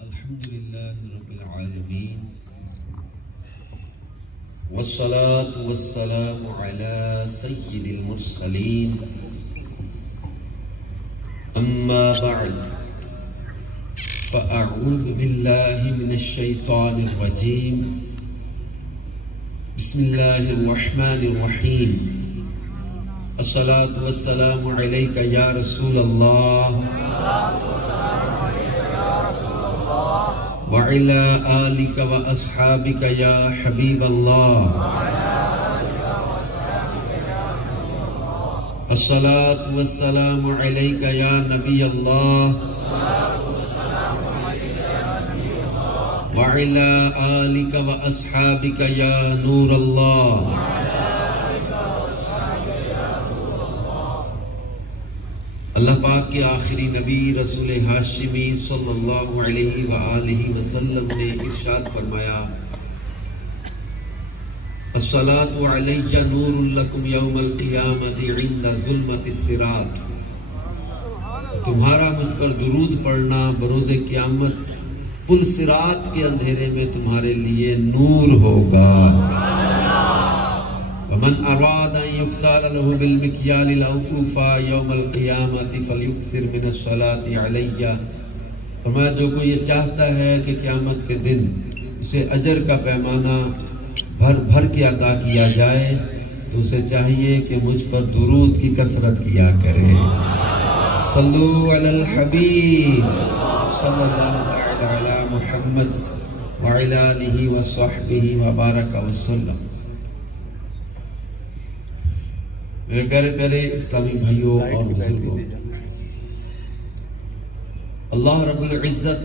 الحمد لله رب العالمين والصلاة والسلام على سيد المرسلين أما بعد فأعوذ بالله من الشيطان الرجيم بسم الله الرحمن الرحيم الصلاة والسلام عليك يا رسول الله وعلى آلك وأصحابك يا حبيب الله الصلاة والسلام عليك يا نبي الله وعلى آلك وأصحابك يا نور الله اللہ پاک کے آخری نبی رسول ہاشمی صلی اللہ علیہ وآلہ وسلم نے ارشاد فرمایا الصلاۃ علی نور لکم یوم القیامت عند ظلمت الصراط، تمہارا مجھ پر درود پڑھنا بروز قیامت پل صراط کے اندھیرے میں تمہارے لیے نور ہوگا۔ ومن اراد ان یقتال له بالمکیال الاوفا یوم القیامت فلیکثر من الصلاة علی، فرمایا جو کوئی یہ چاہتا ہے کہ قیامت کے دن اسے اجر کا پیمانہ بھر بھر کے عطا کیا جائے تو اسے چاہیے کہ مجھ پر درود کی کثرت کیا کرے۔ صلو علی الحبیب صلی اللہ تعالی علی محمد وعلی آلہ وصحبہ وبارک وسلم۔ میرے پیارے پیارے اسلامی بھائیوں اور بزرگوں، اللہ رب العزت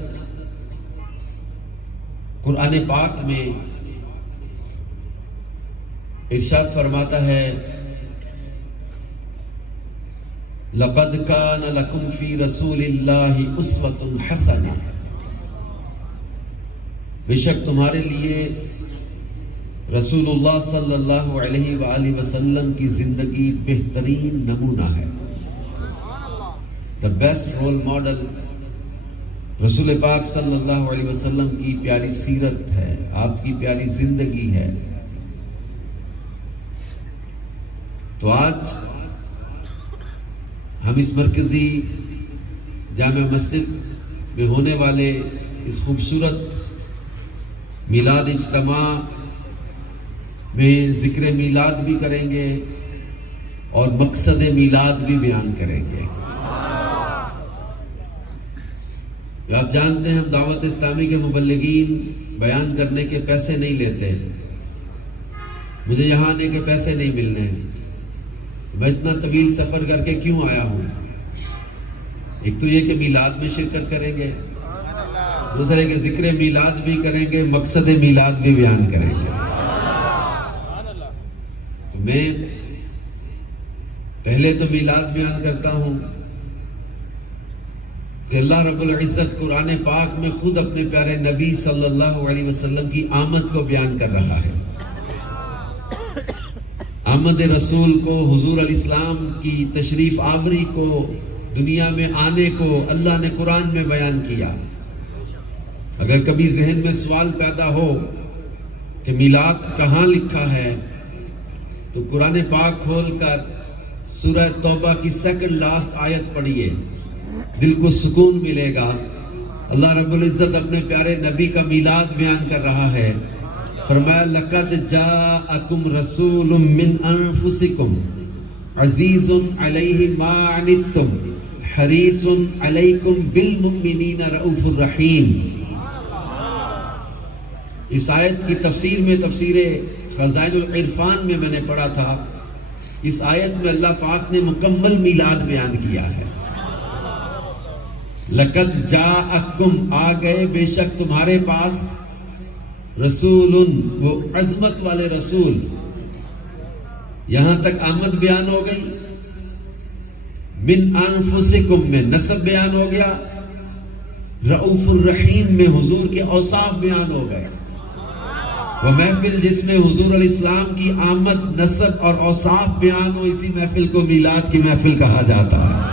قرآن پاک میں ارشاد فرماتا ہے لَقَدْ كَانَ لَكُمْ فِي رَسُولِ اللَّهِ أُسْوَةٌ حَسَنَةٌ، بے شک تمہارے لیے رسول اللہ صلی اللہ علیہ وآلہ وسلم کی زندگی بہترین نمونہ ہے۔ the best role model رسول پاک صلی اللہ علیہ وسلم کی پیاری سیرت ہے، آپ کی پیاری زندگی ہے۔ تو آج ہم اس مرکزی جامع مسجد میں ہونے والے اس خوبصورت میلاد اجتماع میں ذکر میلاد بھی کریں گے اور مقصد میلاد بھی بیان کریں گے۔ آپ جانتے ہیں ہم دعوت اسلامی کے مبلغین بیان کرنے کے پیسے نہیں لیتے، مجھے یہاں آنے کے پیسے نہیں ملنے، میں اتنا طویل سفر کر کے کیوں آیا ہوں؟ ایک تو یہ کہ میلاد میں شرکت کریں گے، دوسرے کہ ذکر میلاد بھی کریں گے، مقصد میلاد بھی بیان کریں گے۔ میں پہلے تو میلاد بیان کرتا ہوں کہ اللہ رب العزت قرآن پاک میں خود اپنے پیارے نبی صلی اللہ علیہ وسلم کی آمد کو بیان کر رہا ہے۔ آمد رسول کو، حضور علیہ السلام کی تشریف آوری کو، دنیا میں آنے کو اللہ نے قرآن میں بیان کیا۔ اگر کبھی ذہن میں سوال پیدا ہو کہ میلاد کہاں لکھا ہے تو قرآن پاک کھول کر سورہ توبہ کی سیکنڈ لاسٹ آیت پڑھیے، دل کو سکون ملے گا۔ اللہ رب العزت اپنے پیارے نبی کا میلاد بیان کر رہا ہے، فرمایا لَقَدْ جَاءَكُمْ رَسُولٌ مِّنْ أَنفُسِكُمْ عَزِيزٌ عَلَيْهِ مَا عَنِتُّمْ حَرِيصٌ عَلَيْكُمْ بِالْمُؤْمِنِينَ رَءُوفٌ رَحِيمٌ۔ اس آیت کی تفسیر میں تفسیر خزائن العرفان میں نے پڑھا تھا، اس آیت میں اللہ پاک نے مکمل میلاد بیان کیا ہے۔ لَقَدْ جَاءَكُمْ، آ گئے بے شک تمہارے پاس، رسول، وہ عظمت والے رسول۔ یہاں تک آمد بیان ہو گئی، من انفسکم میں نسب بیان ہو گیا، رؤوف الرحیم میں حضور کے اوصاف بیان ہو گئے۔ وہ محفل جس میں حضور علیہ السلام کی آمد، نسب اور اوصاف بیان ہو، اسی محفل کو میلاد کی محفل کہا جاتا ہے۔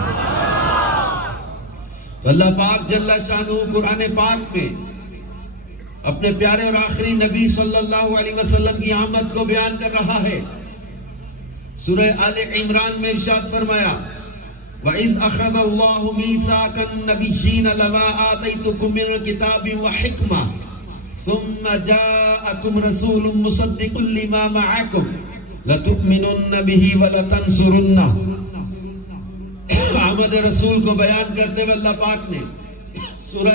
تو اللہ پاک جل شانہ قرآن پاک میں اپنے پیارے اور آخری نبی صلی اللہ علیہ وسلم کی آمد کو بیان کر رہا ہے. سورہ آل عمران میں ارشاد فرمایا وَإِذْ أَخَذَ اللَّهُ مِيثَاقَ النَّبِيِّينَ لَمَا آتَيْتُكُم مِّنَ الْكِتَابِ وَحِكْمَةٍ ثُمَّ جَاءَكُمْ رَسُولٌ مُصَدِّقٌ لِّمَا مَعَكُمْ لَتُؤْمِنُنَّ بِهِ وَلَتَنصُرُنَّهُ. آمد رسول کو بیان کرتے ہوئے اللہ پاک نے سورہ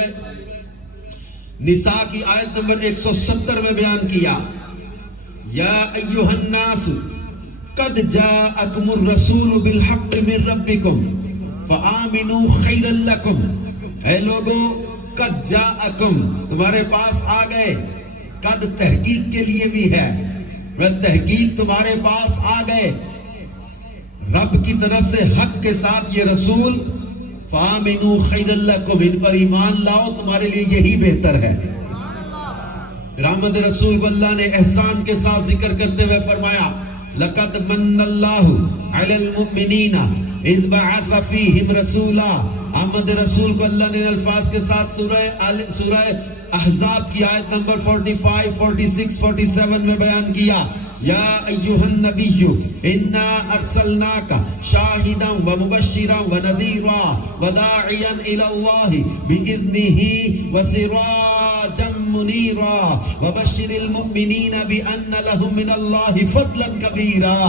نساء کی آیت نمبر 170 میں بیان کیا یا ایھا الناس قد جاءکم الرسول بالحق من ربکم فآمنوا خیرا لکم. اے لوگو قد جاءکم تمہارے پاس آ گئے. قد تحقیق کے لیے بھی ہے، تحقیق تمہارے پاس آ گئے رب کی طرف سے حق کے ساتھ یہ رسول. فآمنوا خیر لکم ان پر ایمان لاؤ تمہارے لیے یہی بہتر ہے. آمد رسول کو اللہ نے احسان کے ساتھ ذکر کرتے ہوئے فرمایا لقد من اللہ علی المؤمنین اذ بعث فیہم رسولا. آمد رسول کو اللہ نے الفاظ کے ساتھ سورہ احزاب کی آیت نمبر 45, 46, 47 میں بیان کیا یا ایھا النبی انا ارسلناک شاہدا ومبشرا ونذیرا وداعیا الی اللہ باذنہ وسراجا منیرا وبشر المؤمنین بان لهم من اللہ فضلا کبیرا.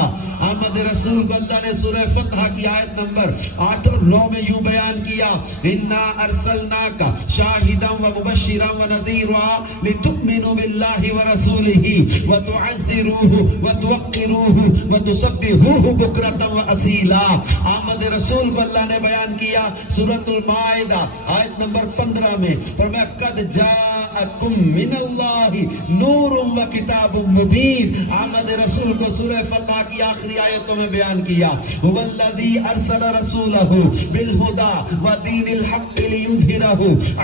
آمد رسول کو اللہ نے سورہ فتح کی آیت نمبر 8 اور 9 میں یوں بیان کیا انا ارسلناک شاہدا ومبشرا ونذیرا لتؤمنوا باللہ ورسولہ وتعزروہ وتوقروہ وتسبحوہ بکرۃ واسیلا. آمد رسول کو اللہ نے بیان کیا سورۃ المائدہ آیت نمبر 15 میں فرمایا قد جاءکم من اللہ نور وکتاب مبین. آمد رسول کو سورہ فتح کی آخری آیتوں میں بیان کیا هو الذی ارسل رسولہ بالہدی ودین الحق لیظہرہ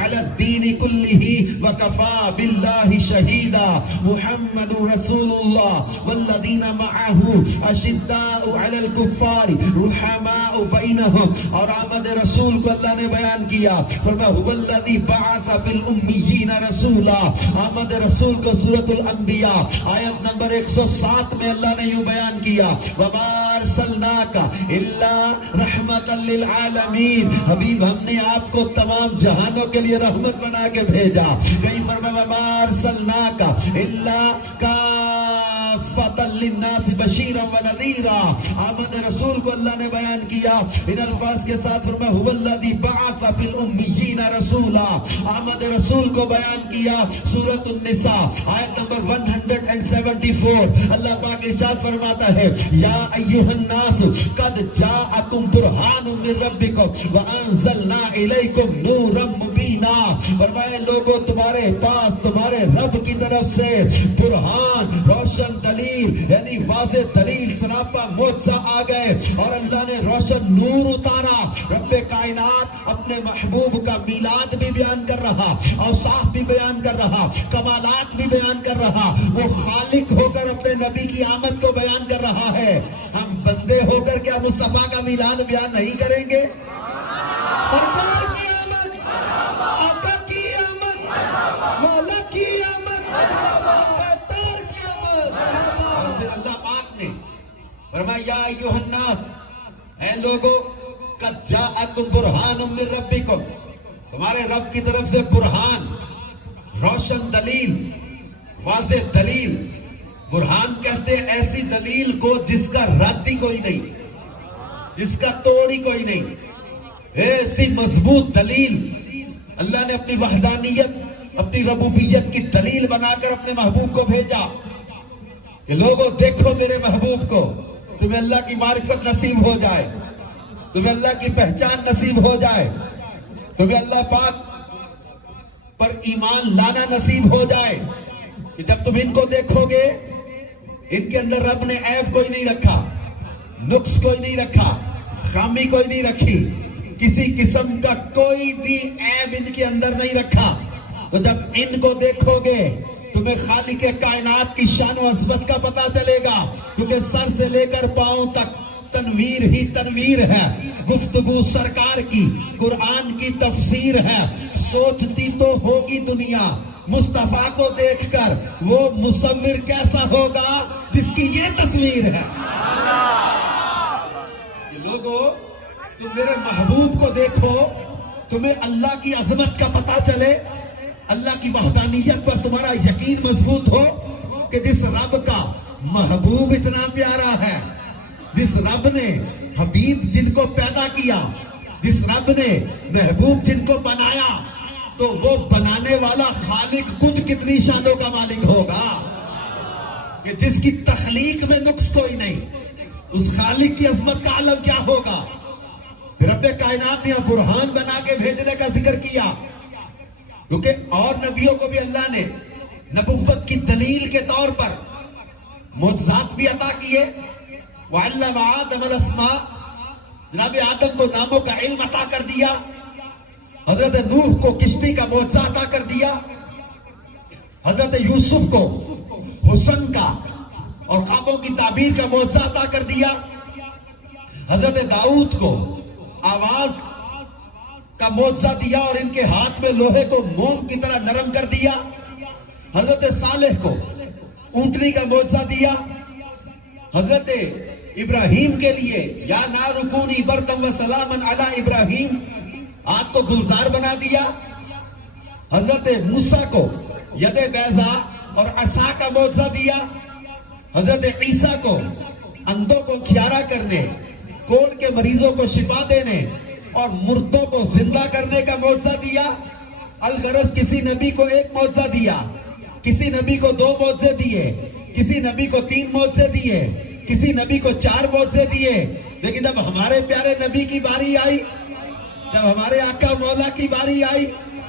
علی الدین کلہ وکفی باللہ شہیدا. محمد رسول اللہ والذین معہ اشداء علی الکفار رحماء بینہم. اور آمد رسول کو اللہ نے بیان کیا فرمایا هو الذی بعث فی الامیین رسولا. آمد رسول کو سورۃ الانبیاء آیت نمبر 107 میں اللہ نے یوں بیان کیا وما ارسلناک الا رحمتا للعالمین. حبیب ہم نے آپ کو تمام جہانوں کے لیے رحمت بنا کے بھیجا. کہیں فرمایا وما ارسلناک الا کافتا للناس بشیرا ونذیرا. آمد رسول کو اللہ نے بیان کیا ان الفاظ کے ساتھ فرمایا هو الذی بعث فی الامیین رسولا. آمد رسول کو بیان کیا سورۃ النساء آیت نمبر 174. اللہ پاک ارشاد فرماتا ہے یا ایھا الناس قد جاءکم برہان من ربکم وانزلنا الیکم نورا مبینا. فرمائے لوگوں تمہارے پاس تمہارے رب کی طرف سے برہان روشن دلیل یعنی واضح دلیل سراپا معجزہ آ گئے اور اللہ نے روشن نور اتارا. رب کائنات اپنے محبوب کا میلاد بھی بیان کر رہا اوصاف بھی بیان کر رہا کمالات بھی بیان کر رہا. وہ خالق ہو کر اپنے نبی کی آمد کو بیان کر رہا ہے. ہم بندے ہو کر کیا مصطفیٰ کا میلاد بیان نہیں کریں گے؟ سرکار کی آمد، آقا کی آمد، مولا کی آمد، آقاتار کی آمد. اور پھر اللہ پاک نے فرمایا یا ایھا الناس اے لوگو قد جاءکم برہان من ربکم تمہارے رب کی طرف سے برہان روشن دلیل واضح دلیل. برہان کہتے ہیں ایسی دلیل کو جس کا رد ہی کوئی نہیں جس کا توڑ ہی کوئی نہیں. ایسی مضبوط دلیل اللہ نے اپنی وحدانیت اپنی ربوبیت کی دلیل بنا کر اپنے محبوب کو بھیجا کہ لوگوں دیکھو میرے محبوب کو. تمہیں اللہ کی معرفت نصیب ہو جائے تمہیں اللہ کی پہچان نصیب ہو جائے تمہیں اللہ پاک پر ایمان لانا نصیب ہو جائے کہ جب تم ان کو دیکھو گے ان کے اندر رب نے عیب کوئی نہیں رکھا نقص کوئی نہیں رکھا خامی کوئی نہیں رکھی کسی قسم کا کوئی بھی عیب ان کے اندر نہیں رکھا. تو جب ان کو دیکھو گے تمہیں خالق کائنات کی شان و عظمت کا پتہ چلے گا کیونکہ سر سے لے کر پاؤں تک تنویر ہی تنویر ہے، گفتگو سرکار کی قرآن کی تفسیر ہے، سوچتی تو ہوگی دنیا مصطفیٰ کو دیکھ کر وہ مصور کیسا ہوگا جس کی یہ تصویر ہے۔ لوگو تم میرے محبوب کو دیکھو، تمہیں اللہ کی عظمت کا پتہ چلے، اللہ کی وحدانیت پر تمہارا یقین مضبوط ہو کہ جس رب کا محبوب اتنا پیارا ہے، جس رب نے حبیب جن کو پیدا کیا، جس رب نے محبوب جن کو بنایا، تو وہ بنانے والا خالق خود کتنی شانوں کا مالک ہوگا کہ جس کی تخلیق میں نقص کوئی نہیں، اس خالق کی عظمت کا عالم کیا ہوگا۔ رب کائنات نے برہان بنا کے بھیجنے کا ذکر کیا، کیونکہ اور نبیوں کو بھی اللہ نے نبوت کی دلیل کے طور پر معجزات بھی عطا کیے۔ وَعَلَّمَ آدَمَ الْأَسْمَاءَ، جناب آدم کو ناموں کا علم عطا کر دیا، حضرت نوح کو کشتی کا معجزہ عطا کر دیا، حضرت یوسف کو حسن کا اور خوابوں کی تعبیر کا معجزہ عطا کر دیا، حضرت داؤد کو آواز کا معجزہ دیا اور ان کے ہاتھ میں لوہے کو موم کی طرح نرم کر دیا، حضرت صالح کو اونٹنی کا معجزہ دیا، حضرت ابراہیم کے لیے یا نار کونی بردا وسلاما علی ابراہیم، آگ کو گلزار بنا دیا، حضرت موسیٰ کو ید بیضا اور عصا کا معجزہ دیا، حضرت عیسیٰ کو اندھوں کو کھیارا کرنے، کوڑ کے مریضوں کو شفا دینے اور مردوں کو زندہ کرنے کا معجزہ دیا۔ الغرض کسی نبی کو ایک معجزہ دیا، کسی نبی کو 2 معجزے دیے، کسی نبی کو 3 معجزے دیے، کسی نبی کو 4 معجزے دیے، لیکن جب ہمارے پیارے نبی کی باری آئی، جب ہمارے آقا مولا کی باری آئی،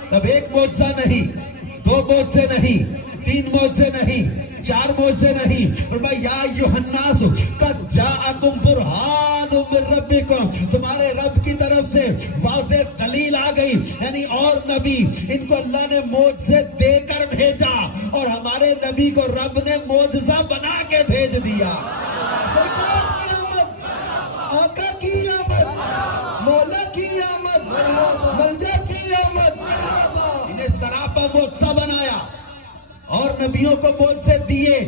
تب 1 معجزہ نہیں، 2 معجزے نہیں، 3 معجزے نہیں، 4 معجزے نہیں، فرمایا یا ایھا الناس قد جاءکم برہان من ربکم، تمہارے رب کی طرف سے واضح دلیل آ گئی، یعنی اور نبی ان کو اللہ نے معجزے دے کر بھیجا اور ہمارے نبی کو رب نے معجزہ بنا کے بھیج دیا۔ سرکار کی آمد، آقا کی آمد، مولا کی آمد، ملجا کی آمد، انہیں سراپا معجزہ بنایا اور نبیوں کو معجزے دیے۔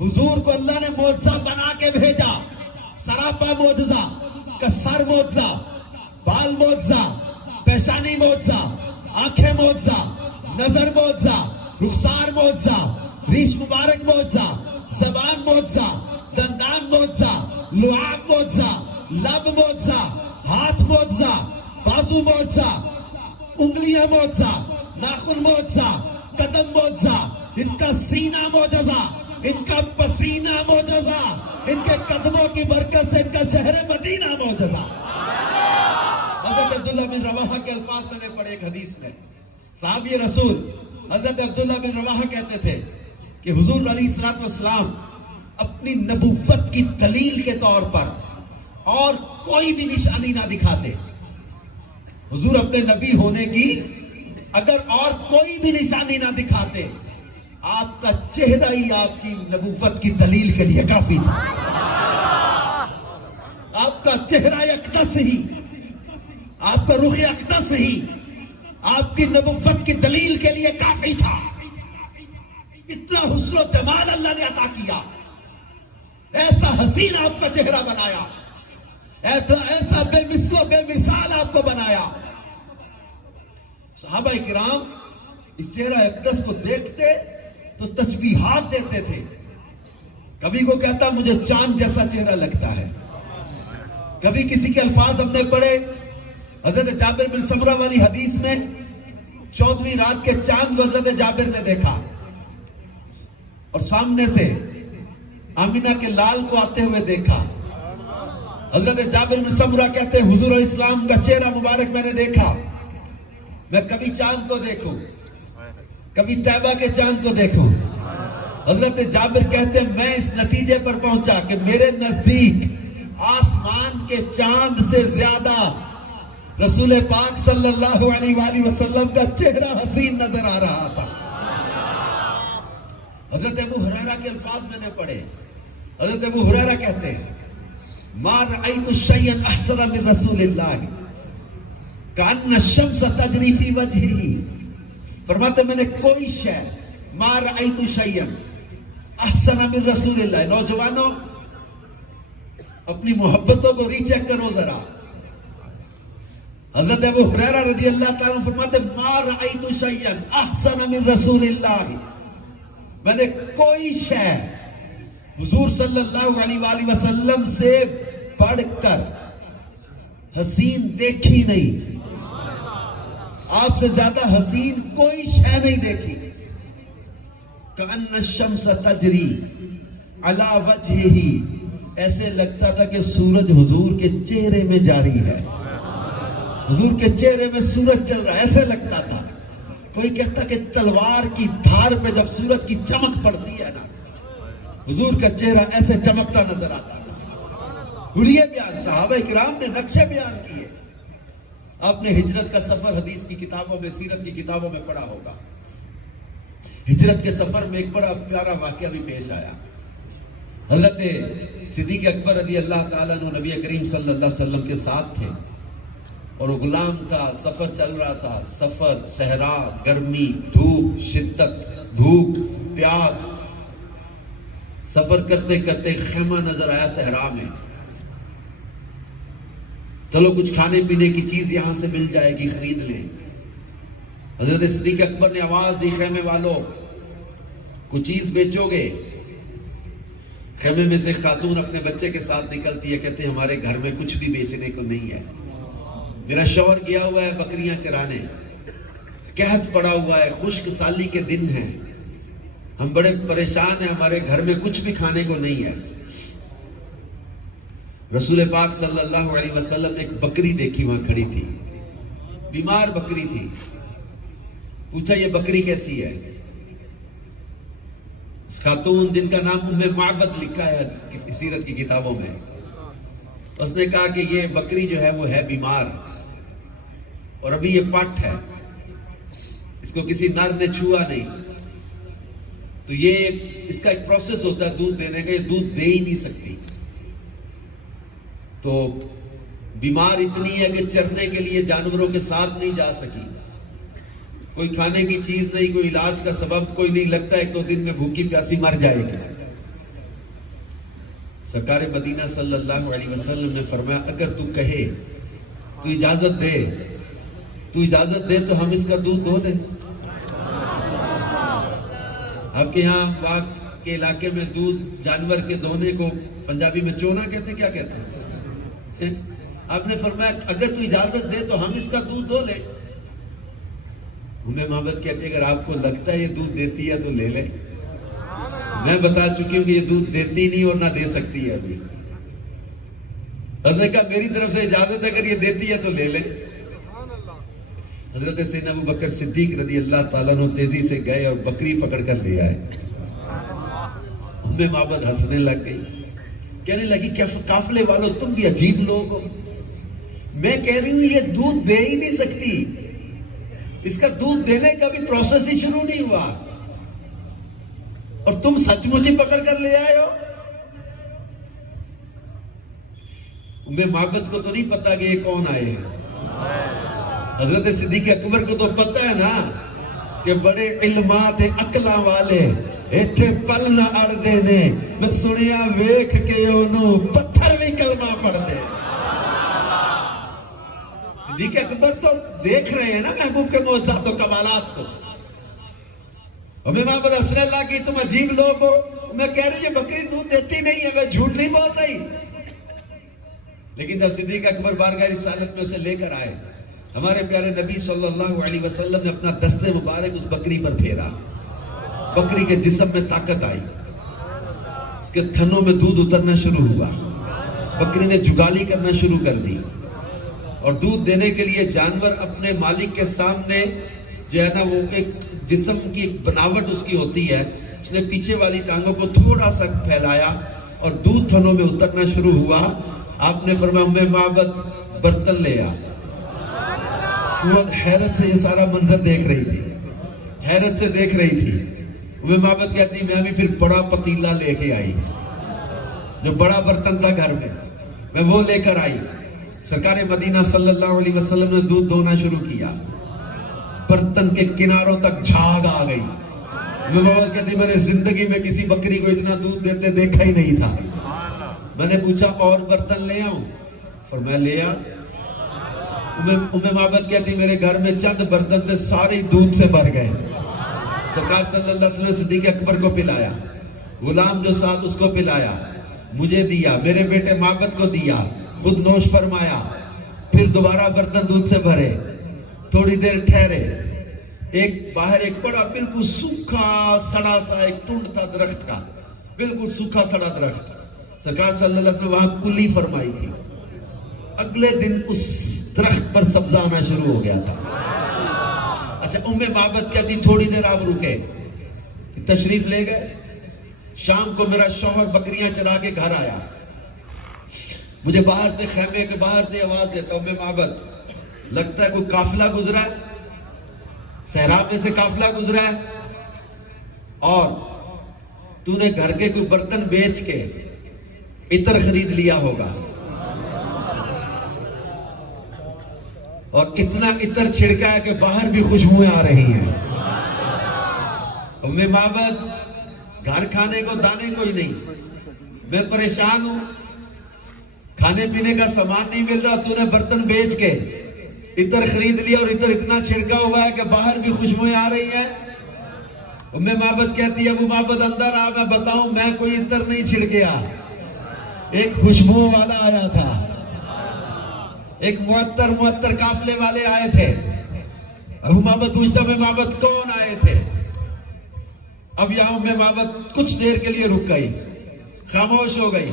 حضور کو اللہ نے معجزہ بنا کے بھیجا، سراپا معجزہ، کسر معجزہ، بال معجزہ، پیشانی معجزہ، آنکھیں معجزہ، نظر معجزہ، رخسار معجزہ، ریش مبارک معجزہ، زبان معجزہ، دندان معجزہ، لعاب معجزہ، لب معجزہ، ہاتھ معجزہ، بازو معجزہ، انگلیاں معجزہ، ناخن معجزہ، قدم معجزہ، ان کا سینہ معجزہ، ان کا پسینہ معجزہ، ان کے قدموں کی برکت سے ان کا شہر مدینہ معجزہ۔ حضرت عبداللہ بن رواحہ کے الفاظ میں نے پڑھے ایک حدیث میں، صحابی رسول حضرت عبداللہ بن رواحہ کہتے تھے کہ حضور علیہ السلام اپنی نبوت کی دلیل کے طور پر اور کوئی بھی نشانی نہ دکھاتے۔ حضور اپنے نبی ہونے کی اگر اور کوئی بھی نشانی نہ دکھاتے، آپ کا چہرہ ہی آپ کی نبوت کی دلیل کے لیے کافی تھا۔ آپ کا چہرہ اقدس ہی، آپ کا رخ اقدس ہی آپ کی نبوت کی دلیل کے لیے کافی تھا۔ اتنا حسن و جمال اللہ نے عطا کیا، ایسا حسین آپ کا چہرہ بنایا، ایسا بے مثل و بے مثال آپ کو بنایا۔ صحابہ کرام اس چہرہ اقدس کو دیکھتے تو تشبیہات دیتے تھے، کبھی کو کہتا مجھے چاند جیسا چہرہ لگتا ہے، کبھی کسی کے الفاظ ہم نے پڑھے حضرت جابر بن سمرہ والی حدیث میں 14ویں رات کے چاند کو حضرت جابر نے دیکھا اور سامنے سے آمینہ کے لال کو آتے ہوئے دیکھا۔ حضرت جابر بن سمرہ کہتے ہیں حضور علیہ السلام کا چہرہ مبارک میں نے دیکھا، میں کبھی چاند کو دیکھوں، کبھی طیبہ کے چاند کو دیکھوں۔ حضرت جابر کہتے ہیں میں اس نتیجے پر پہنچا کہ میرے نزدیک آسمان کے چاند سے زیادہ رسول پاک صلی اللہ علیہ وآلہ وسلم کا چہرہ حسین نظر آ رہا تھا۔ حضرت ابو ہریرہ کے الفاظ میں نے پڑھے، حضرت ابو ہریرہ کہتے ہیں ما رأيت شيئا احسن من رسول اللہ کأن الشمس تجری فی وجہہ. فرماتے میں نے کوئی شے ما رأیت شیئا احسن من رسول اللہ. نوجوانوں اپنی محبتوں کو ری چیک کرو ذرا. حضرت ابو ہریرہ رضی اللہ تعالیٰ عنہ فرماتے ما رأیت شیئا احسن من رسول اللہ. میں نے کوئی شے حضور صلی اللہ علیہ وآلہ وسلم سے بڑھ کر حسین دیکھی نہیں. آپ سے زیادہ حسین کوئی شے نہیں دیکھی. کأن الشمس تجری علی وجہہ. ایسے لگتا تھا کہ سورج حضور کے چہرے میں جاری ہے. حضور کے چہرے میں سورج چل رہا ہے ایسے لگتا تھا. کوئی کہتا کہ تلوار کی دھار پہ جب سورج کی چمک پڑتی ہے نا حضور کا چہرہ ایسے چمکتا نظر آتا تھا. حلیہ بیان صحابہ کرام نے نقشے بیان کیے. آپ نے ہجرت کا سفر حدیث کی کتابوں میں سیرت کی کتابوں میں پڑھا ہوگا. ہجرت کے سفر میں ایک بڑا پیارا واقعہ بھی پیش آیا. حضرت صدیق اکبر رضی اللہ تعالیٰ عنہ نبی کریم صلی اللہ علیہ وسلم کے ساتھ تھے اور وہ غلام تھا. سفر چل رہا تھا. سفر صحرا گرمی دھوپ شدت بھوک پیاس. سفر کرتے کرتے خیمہ نظر آیا صحرا میں. چلو کچھ کھانے پینے کی چیز یہاں سے مل جائے گی خرید لیں. حضرت صدیق اکبر نے آواز دی خیمے والوں کچھ چیز بیچو گے. خیمے میں سے خاتون اپنے بچے کے ساتھ نکلتی ہے. کہتے ہیں ہمارے گھر میں کچھ بھی بیچنے کو نہیں ہے. میرا شوہر گیا ہوا ہے بکریاں چرانے. قحط پڑا ہوا ہے. خشک سالی کے دن ہیں. ہم بڑے پریشان ہیں. ہمارے گھر میں کچھ بھی کھانے کو نہیں ہے. رسول پاک صلی اللہ علیہ وسلم نے ایک بکری دیکھی وہاں کھڑی تھی. بیمار بکری تھی. پوچھا یہ بکری کیسی ہے. خاتون جن کا نام ام معبد لکھا ہے سیرت کی کتابوں میں اس نے کہا کہ یہ بکری جو ہے وہ ہے بیمار اور ابھی یہ پٹ ہے. اس کو کسی نر نے چھوا نہیں. تو یہ اس کا ایک پروسیس ہوتا ہے دودھ دینے کا. یہ دودھ دے ہی نہیں سکتی. تو بیمار اتنی ہے کہ چرنے کے لیے جانوروں کے ساتھ نہیں جا سکی. کوئی کھانے کی چیز نہیں. کوئی علاج کا سبب کوئی نہیں. لگتا ہے ایک دو دن میں بھوکی پیاسی مر جائے گی. سرکار مدینہ صلی اللہ علیہ وسلم نے فرمایا اگر تو کہے تو اجازت دے تو ہم اس کا دودھ دھو لیں. آپ کے یہاں باغ کے علاقے میں دودھ جانور کے دھونے کو پنجابی میں چونا کہتے ہیں. کیا کہتے ہیں؟ آپ نے فرمایا اگر تو اجازت دے تو ہم اس کا دودھ دھو لیں. محمد کہتے ہیں اگر آپ کو لگتا ہے یہ دودھ دیتی ہے تو لے لیں. میں بتا چکی ہوں کہ یہ دودھ دیتی نہیں اور نہ دے سکتی ہے ابھی. حضرت نے کہا میری طرف سے اجازت ہے اگر یہ دیتی ہے تو لے لیں. حضرت سیدنا ابو بکر صدیق رضی اللہ تعالیٰ عنہ تیزی سے گئے اور بکری پکڑ کر لے آئے. معبد ہنسنے لگ گئی. کہنے لگی کیا قافلے والوں تم بھی عجیب لوگ ہو. میں کہہ رہی ہوں یہ دودھ دے ہی نہیں سکتی. اس کا دودھ دینے کا بھی پروسیس ہی شروع نہیں ہوا اور تم سچ مچ ہی پکڑ کر لے آئے ہو. معبد کو تو نہیں پتا کہ یہ کون آئے ہیں. حضرت صدیق اکبر کو تو پتا ہے نا کہ بڑے علمات عقلاں والے ایتھے پل نہ اڑدے نے. میں سنیا ویکھ کے انہوں پتھر بھی کلمہ پڑھ دے. صدیق اکبر تو دیکھ رہے ہیں نا محبوب کے معجزات و کمالات کو. ہمیں معبد حسن اللہ کی تم عجیب لوگ ہو. میں کہہ رہی ہوں بکری دودھ دیتی نہیں ہے. میں جھوٹ نہیں بول رہی. لیکن جب صدیق اکبر بارگاہ رسالت میں اسے لے کر آئے ہمارے پیارے نبی صلی اللہ علیہ وسلم نے اپنا دست مبارک اس بکری پر پھیرا. بکری کے جسم میں طاقت آئی. اس کے تھنوں میں دودھ اترنا شروع ہوا. بکری نے جگالی کرنا شروع کر دی اور دودھ دینے کے لیے جانور اپنے مالک کے سامنے جو ہے نا وہ ایک جسم کی ایک بناوٹ اس کی ہوتی ہے. اس نے پیچھے والی ٹانگوں کو تھوڑا سا پھیلایا اور دودھ تھنوں میں اترنا شروع ہوا. آپ نے فرمایا ام معبد برتن لے آ. وہ حیرت سے یہ سارا منظر دیکھ رہی تھی. حیرت سے دیکھ رہی تھی. ام معبد کہتی میں بھی پھر بڑا پتیلا لے کے آئی جو بڑا برتن تھا گھر میں. میں وہ لے کر آئی. سرکار مدینہ صلی اللہ علیہ وسلم نے دودھ دھونا شروع کیا, برتن کے کناروں تک جھاگ آ گئی. میں بابا کہتی میں نے زندگی میں کسی بکری کو اتنا دودھ دیتے دیکھا ہی نہیں تھا. میں نے پوچھا اور برتن لے آؤں؟ فرمایا لے آ. معبد کہتی میرے گھر میں چند برتن تھے, سارے دودھ سے بھر گئے. سرکار صلی اللہ علیہ وسلم صدیق اکبر کو پلایا, غلام جو ساتھ اس کو پلایا, مجھے دیا, میرے بیٹے معبد کو دیا, خود نوش فرمایا, پھر دوبارہ برتن دودھ سے بھرے. تھوڑی دیر ٹھہرے, باہر ایک بڑا بالکل سوکھا سڑا سا ایک ٹنڈ تھا درخت کا, بالکل سوکھا سڑا درخت. سرکار صلی اللہ علیہ وسلم وہاں کلی فرمائی تھی. اگلے دن اس درخت پر سبزہ آنا شروع ہو گیا تھا. اچھا, معبد کہتی تھوڑی دیر آپ رکے, تشریف لے گئے. شام کو میرا شوہر بکریاں چرا کے گھر آیا. مجھے باہر سے, خیمے کے باہر سے آواز دیتا, معبد لگتا ہے کوئی قافلہ گزرا ہے, صحرا میں سے قافلہ گزرا ہے, اور تو نے گھر کے کوئی برتن بیچ کے عطر خرید لیا ہوگا, اور اتنا عطر چھڑکا ہے کہ باہر بھی خوشبوئیں آ رہی ہیں. معبد گھر کھانے کو دانے کوئی نہیں, میں پریشان ہوں, کھانے پینے کا سامان نہیں مل رہا, تو نے برتن بیچ کے عطر خرید لیا اور عطر اتنا چھڑکا ہوا ہے کہ باہر بھی خوشبوئیں آ رہی ہیں. معبد کہتی ہے ابو معبد اندر آ, میں بتاؤں میں کوئی عطر نہیں چھڑکیا, ایک خوشبو والا آیا تھا, ایک معطر قافلے والے آئے تھے. ابو معبد پوچھتا میں معبد کون آئے تھے؟ اب یہاں میں معبد کچھ دیر کے لیے رک گئی, خاموش ہو گئی.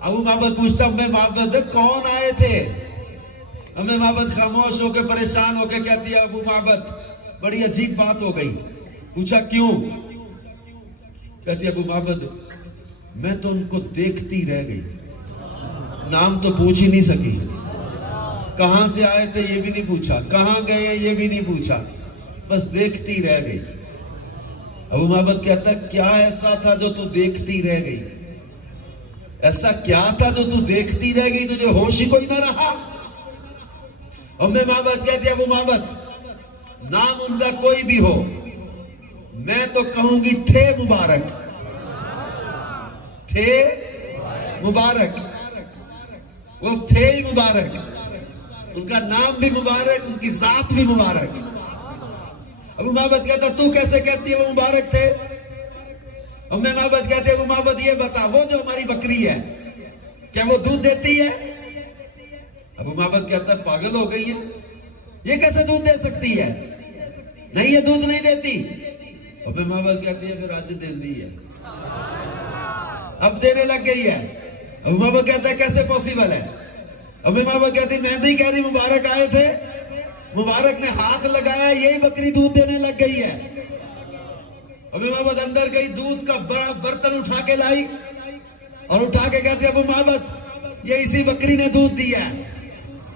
ابو معبد پوچھتا میں معبد کون آئے تھے؟ میں معبد خاموش ہو کے پریشان ہو کے کہتی ہے ابو معبد بڑی عجیب بات ہو گئی. پوچھا کیوں؟ کہتی ہے ابو معبد میں تو ان کو دیکھتی رہ گئی, نام تو پوچھ ہی نہیں سکی, کہاں سے آئے تھے یہ بھی نہیں پوچھا, کہاں گئے یہ بھی نہیں پوچھا, بس دیکھتی رہ گئی. ابو معبد کہتا ہے کیا ایسا تھا جو تو دیکھتی رہ گئی؟ ایسا کیا تھا جو تو دیکھتی رہ گئی, تجھے ہوش ہی کوئی نہ رہا؟ معبد کہتی ہے ابو معبد نام ان کا کوئی بھی ہو, میں تو کہوں گی تھے مبارک, تھے مبارک, وہ تھے ہی مبارک, ان کا نام بھی مبارک, ان کی ذات بھی مبارک. ابو معبد کہتا تو کیسے کہتی ہے وہ مبارک تھے؟ معبد کہتے ہیں ابو معبد یہ بتا, وہ جو ہماری بکری ہے کیا وہ دودھ دیتی ہے؟ ابو معبد کہتا ہے پاگل ہو گئی ہے, یہ کیسے دودھ دے سکتی ہے؟ نہیں یہ دودھ نہیں دیتی. ابو معبد کہتی ہے پھر آج دیندی ہے, اب دینے لگ گئی ہے. ابو معبد کہتا ہے کیسے پوسیبل ہے؟ ابو معبد کہتی میں نہیں کہہ رہی مبارک آئے تھے, مبارک نے ہاتھ لگایا یہی بکری دودھ دینے لگ گئی ہے. ابو معبد اندر گئی, دودھ کا بڑا برتن اٹھا کے لائی اور اٹھا کے کہتی ابو معبد یہ اسی بکری نے دودھ دیا ہے.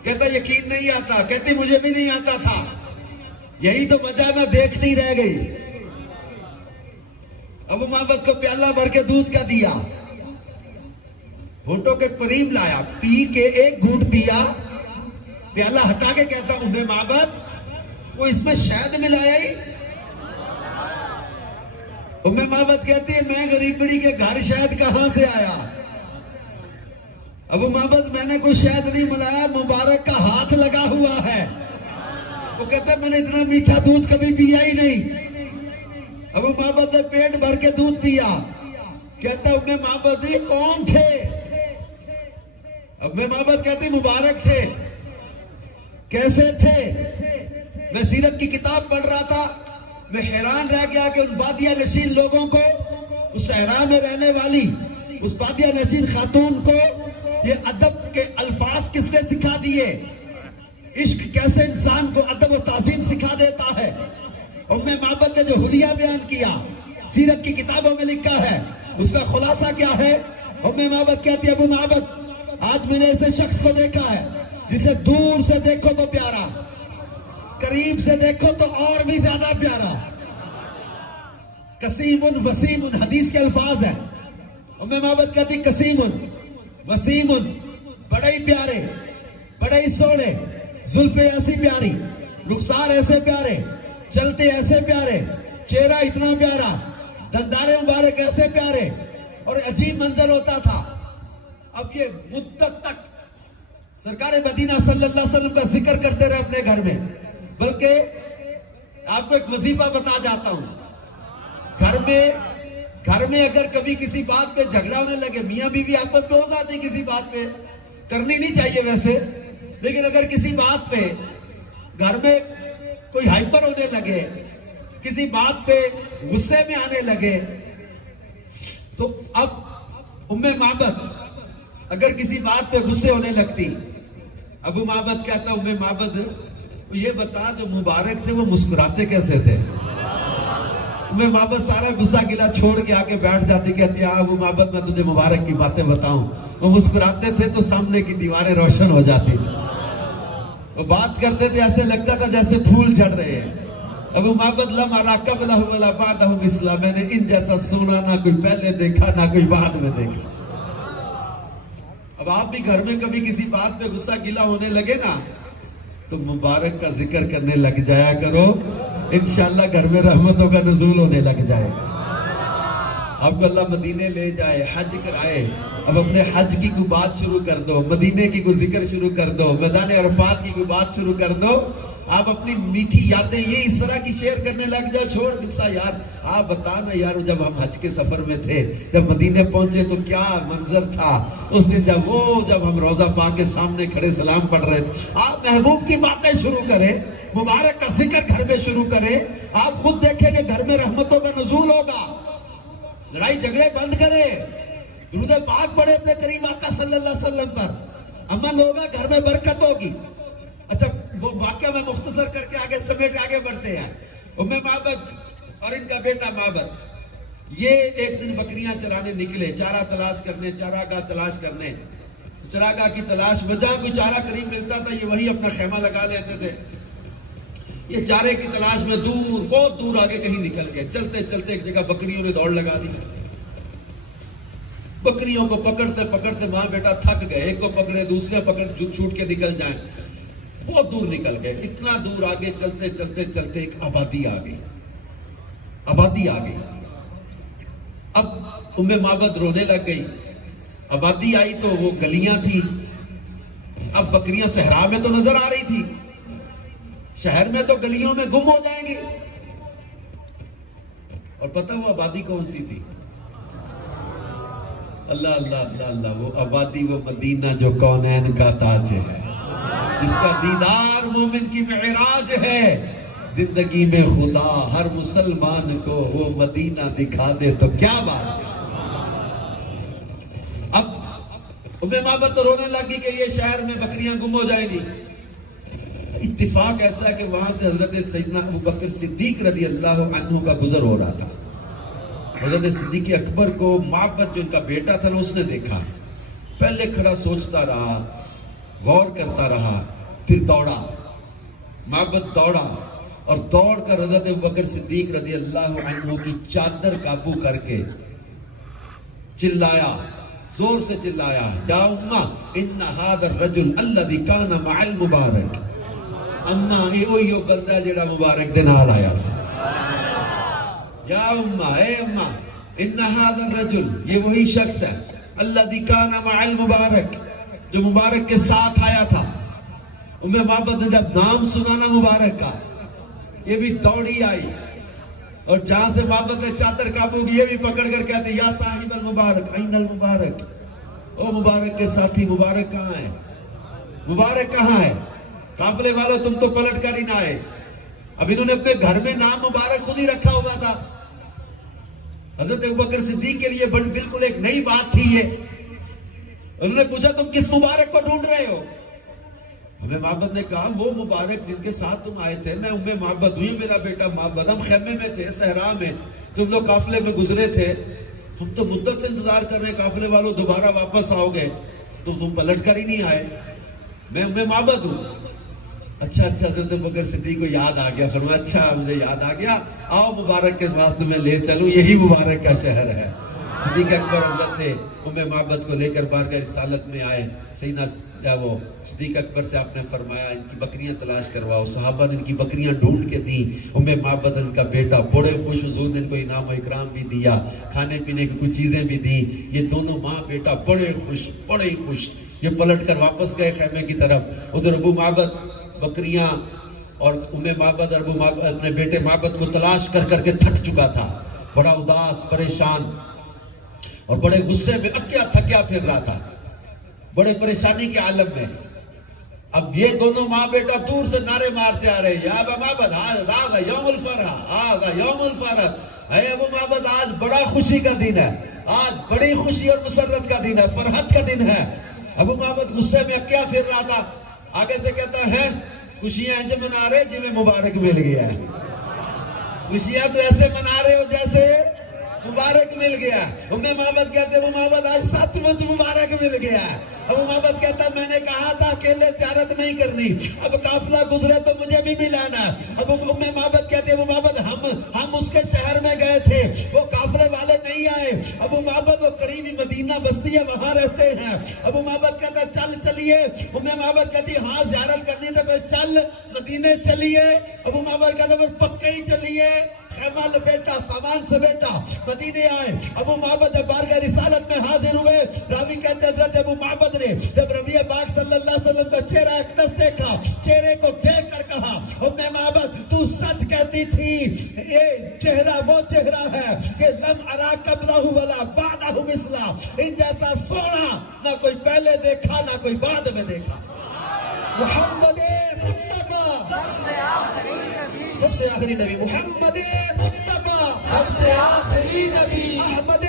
کہتا یقین نہیں آتا, کہتی مجھے بھی نہیں آتا تھا, یہی تو وجہ میں دیکھتی رہ گئی. ابو معبد کو پیالہ بھر کے دودھ کا دیا, ہونٹوں کے قریب لایا, پی کے ایک گھونٹ پیا, پیالہ ہٹا کے کہتا معبد وہ اس میں شہد ملایا ہی؟ معبد کہتی ہے میں غریبڑی کے گھر شہد کہاں سے آیا؟ ابو معبد میں نے کوئی شہد نہیں ملایا, مبارک کا ہاتھ لگا ہوا ہے. وہ کہتا ہے میں نے اتنا میٹھا دودھ کبھی پیا ہی نہیں. ابو معبد نے پیٹ بھر کے دودھ پیا. کہتا معبد یہ کون تھے؟ معبد کہتی مبارک تھے. کیسے تھے؟ میں سیرت کی کتاب پڑھ رہا تھا, میں حیران رہ گیا کہ ان بادیہ نشین لوگوں کو, اس صحرا میں رہنے والی اس بادیہ نشین خاتون کو یہ ادب کے الفاظ کس نے سکھا دیے, عشق کیسے انسان کو ادب و تعظیم سکھا دیتا ہے. معبد نے جو حلیہ بیان کیا سیرت کی کتابوں میں لکھا ہے, اس کا خلاصہ کیا ہے؟ معبد کہتی ہے ابو معبد آج میں نے ایسے شخص کو دیکھا ہے جسے دور سے دیکھو تو پیارا, قریب سے دیکھو تو اور بھی زیادہ پیارا. قسیم وسیم حدیث کے الفاظ ہیں. معبد کہتی قسیم وسیم بڑے ہی پیارے، بڑے ہی سونے، زلفیں ایسی پیاری، رخسار ایسے پیارے، چلتے ایسے پیارے، چہرہ اتنا پیارا، دندان مبارک ایسے پیارے، اور عجیب منظر ہوتا تھا. اب یہ مدت تک سرکار مدینہ صلی اللہ علیہ وسلم کا ذکر کرتے رہے اپنے گھر میں. بلکہ آپ کو ایک وظیفہ بتا جاتا ہوں. گھر میں اگر کبھی کسی بات پہ جھگڑا ہونے لگے، میاں بیوی آپس میں ہو جاتے ہیں کسی بات پہ، کرنی نہیں چاہیے ویسے، لیکن اگر کسی بات پہ گھر میں کوئی ہائپر ہونے لگے، کسی بات پہ غصے میں آنے لگے، تو اب ام معبد اگر کسی بات پہ غصے ہونے لگتی، ابو معبد کہتا ام معبد یہ بتا جو مبارک تھے وہ مسکراتے کیسے تھے؟ ام معبد سارا غصہ گلا چھوڑ کے آکے بیٹھ جاتی، کہتی ابو معبد میں تجھے مبارک کی باتیں بتاؤں. وہ مسکراتے تھے تو سامنے کی دیواریں روشن ہو جاتی تھی. وہ بات کرتے تھے ایسے لگتا تھا جیسے پھول جھڑ رہے ہیں. ابو معبد لم ارا قبلہ ولا بعدہ مثلا، میں نے ان جیسا سونا نہ کوئی پہلے دیکھا نہ کوئی بعد میں دیکھا. اب آپ بھی گھر میں کبھی کسی بات پہ غصہ گلا ہونے لگے نا تو مبارک کا ذکر کرنے لگ جایا کرو، انشاءاللہ گھر میں رحمتوں کا نزول ہونے لگ جائے گا. آپ کو اللہ مدینے لے جائے، حج کرائے، اب اپنے حج کی کوئی بات شروع کر دو، مدینے کی کوئی ذکر شروع کر دو، میدان عرفات کی کوئی بات شروع کر دو. آپ اپنی میٹھی یادیں یہ اس طرح کی شیئر کرنے لگ جاؤ. چھوڑ قصہ یار، آپ بتانا یار جب ہم حج کے سفر میں تھے، جب مدینے پہنچے تو کیا منظر تھا اس دن، جب ہم روضہ پاک کے سامنے کھڑے سلام پڑھ رہے تھے. آپ محبوب کی باتیں شروع کریں، مبارک کا ذکر گھر میں شروع کریں. آپ خود دیکھیں کہ گھر میں رحمتوں کا نزول ہوگا. لڑائی جھگڑے بند کریں، درود پاک پڑھے اپنے کریم آقا صلی اللہ علیہ وسلم پر، امن ہوگا، گھر میں برکت ہوگی. اچھا وہ واقعہ میں مختصر کر کے آگے سمیٹ آگے بڑھتے ہیں. ام معبد اور ان کا بیٹا معبد یہ ایک دن بکریاں چرانے نکلے، چارہ تلاش کرنے، چارہ تلاش کرنے. چراگاہ کی تلاش میں جہاں کوئی چارہ قریب ملتا تھا یہ وہی اپنا خیمہ لگا لیتے تھے. یہ چارے کی تلاش میں دور، بہت دور آگے کہیں نکل گئے. چلتے چلتے ایک جگہ بکریوں نے دوڑ لگا دی. بکریوں کو پکڑتے پکڑتے ماں بیٹا تھک گئے، ایک کو پکڑے دوسرے پکڑ چھوٹ کے نکل جائیں. بہت دور نکل گئے. اتنا دور آگے چلتے چلتے چلتے ایک آبادی آ گئی. اب ام معبد رونے لگ گئی. آبادی آئی تو وہ گلیاں تھی. اب بکریاں صحرا میں تو نظر آ رہی تھی، شہر میں تو گلیوں میں گم ہو جائیں گی. اور پتہ وہ آبادی کون سی تھی؟ اللہ اللہ اللہ اللہ، وہ آبادی، وہ مدینہ جو کونین کا تاج ہے، جس کا دیدار مومن کی معراج ہے. زندگی میں خدا ہر مسلمان کو وہ مدینہ دکھا دے تو کیا بات ہے. اب ام معبد تو رونے لگی کہ یہ شہر میں بکریاں گم ہو جائیں گی. اتفاق ایسا کہ وہاں سے حضرت سیدنا ابوبکر صدیق رضی اللہ عنہ کا گزر ہو رہا تھا. حضرت صدیق اکبر کو معبد جو ان کا بیٹا تھا اس نے دیکھا. پہلے کھڑا سوچتا رہا، غور کرتا رہا، پھر دوڑا. معبد دوڑا اور دوڑ کر حضرت ابوبکر صدیق رضی اللہ عنہ کی چادر قابو کر کے چلایا، زور سے چلایا، یا امہ ان ھذا الرجل الذي كان مع المبارک. امہ یہ وہی بندہ جڑا مبارک دے نال آیا سی. یا امہ، اے امہ، ان ھذا الرجل، یہ وہی شخص ہے، الذي كان مع المبارک، جو مبارک کے ساتھ آیا تھا. ام معبد نے جب نام سنا نا مبارک کا، یہ بھی دوڑی آئی اور جہاں سے معبد نے چادر قابو کی یہ بھی پکڑ کر کہتے یا صاحب المبارک این المبارک. او مبارک کے ساتھی، مبارک کہاں ہے؟ مبارک کہاں ہے؟ قافلے والوں تم تو پلٹ کر ہی نہ آئے. اب انہوں نے اپنے گھر میں نام مبارک خود ہی رکھا ہوا تھا. حضرت ابوبکر صدیق کے لیے بالکل ایک نئی بات تھی یہ. انہوں نے پوچھا تم کس مبارک کو ڈھونڈ رہے ہو؟ ہمیں معبد نے کہا وہ مبارک جن کے ساتھ تم آئے تھے، میں ام معبد ہوئی، میرا بیٹا معبد، ہم خیمے میں تھے صحرا میں، تم لوگ قافلے میں گزرے تھے، ہم تو مدت سے انتظار کر رہے ہیں قافلے والوں دوبارہ واپس آؤ گے تو تم پلٹ کر ہی نہیں آئے. میں ام معبد ہوں. اچھا حضرت ابوبکر صدیق کو یاد آ گیا. فرمایا اچھا مجھے یاد آ گیا، آؤ مبارک کے واسطے میں لے چلوں، یہی مبارک کا شہر ہے. صدیق اکبر حضرت تھے ام معبد کو لے کر بارگاہ رسالت میں آئے. سیدنا وہ صدیق اکبر سے آپ نے فرمایا ان کی بکریاں تلاش کرواؤ. صحابہ نے ان کی بکریاں ڈھونڈ کے دیں. ام معبد ان کا بیٹا بڑے خوش, حضور نے ان کو انعام و اکرام بھی دیا, کھانے پینے کی کچھ چیزیں بھی دیں. یہ دونوں ماں بیٹا بڑے خوش, بڑے ہی خوش. یہ پلٹ کر واپس گئے خیمے کی طرف. ادھر ابو معبد بکریاں اور ام معبد اور ابو معبد اپنے بیٹے معبد کو تلاش کر کر کے تھک چکا تھا, بڑا اداس پریشان اور بڑے غصے میں اکیا تھکیا پھر رہا تھا, بڑے پریشانی کے عالم میں. اب یہ دونوں ماں بیٹا دور سے نعرے مارتے آ رہے ہیں, یا ابا معبد ہذا یوم الفرح, ہذا یوم الفرح. اے ابو معبد آج بڑا خوشی کا دن ہے, آج بڑی خوشی اور مسرت کا دن ہے, فرحت کا دن ہے. ابو معبد غصے میں اکیا پھر رہا تھا. آگے سے کہتا ہے خوشیاں انج منا رہے جی میں مبارک مل گیا ہے. خوشیاں تو ایسے منا رہے ہو جیسے مبارک مل گیا. ام معبد کہتے ابو معبد آج سچ مچ مبارک مل گیا ہے. ابو معبد کہتا میں نے کہا تھا اکیلے زیارت نہیں کرنی, اب قافلہ گزرے تو مجھے بھی ملانا. اب ام معبد کہتے ابو معبد ہم اس کے شہر میں گئے تھے, وہ قافلے والے نہیں آئے. ابو معبد وہ قریبی مدینہ بستی ہے وہاں رہتے ہیں. ابو معبد کہتا چلیے. ام معبد کہتی ہاں زیارت کرنی تو پھر چل مدینے چلیے. ابو معبد کہتا پھر پکے ہی چلیے. خیمہ لپیٹا, سامان سمیٹا, مدینے آئے. ابو معبد جب بارگاہ رسالت میں حاضر ہوئے, راوی کہتے حضرت ابو معبد نے جب نبی پاک صلی اللہ علیہ وسلم کا چہرہ اقدس دیکھا, چہرے کو دیکھ کر کہا ام معبد تو سچ کہتی تھی, یہ چہرہ وہ چہرہ ہے کہ لم ارا قبلہ ولا بعدہ مثلا, ان جیسا سونا نہ کوئی پہلے دیکھا نہ کوئی بعد میں دیکھا. محمد مصطفیٰ سب سے آخری نبی, محمد مصطفیٰ سب سے آخری نبی, احمد